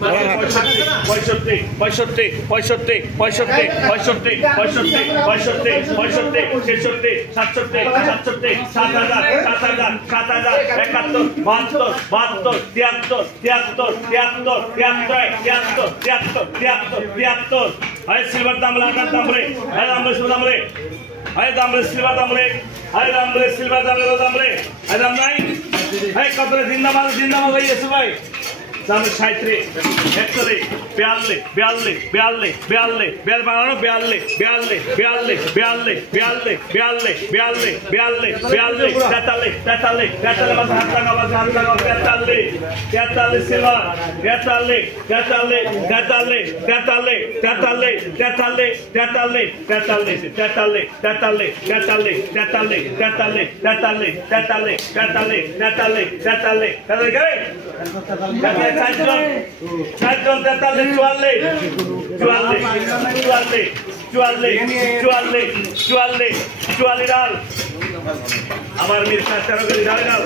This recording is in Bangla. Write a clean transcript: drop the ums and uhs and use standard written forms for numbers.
পঁয়ষট্টি পঁয়ষট্টি পঁয়ষট্টি পঁয়ষট্টি পঁয়ষট্টি পঁয়ষট্টি পঁয়ষট্টি পঁয়ষট্টি ছেষট্টি সাতষট্টি সাতষট্টি 7,000 7,000 7,000 71 72 72 73 73 73 73 73 73 73 hay silver damle agar damle hay damle silver damle hay damle silver damle hay damle silver damle hay dam nai hay kotore zindabad hoye yesu bhai দামে 37 41 42 42 42 42 42 বানানো 42 42 42 42 42 42 42 42 42 43 43 43 মাঝে হাত লাগা 43 43 সিলভার 43 43 43 43 43 43 43 43 43 43 43 43 43 চারজন 43 44 আমার মির্জা 13 করে দাঁড়াও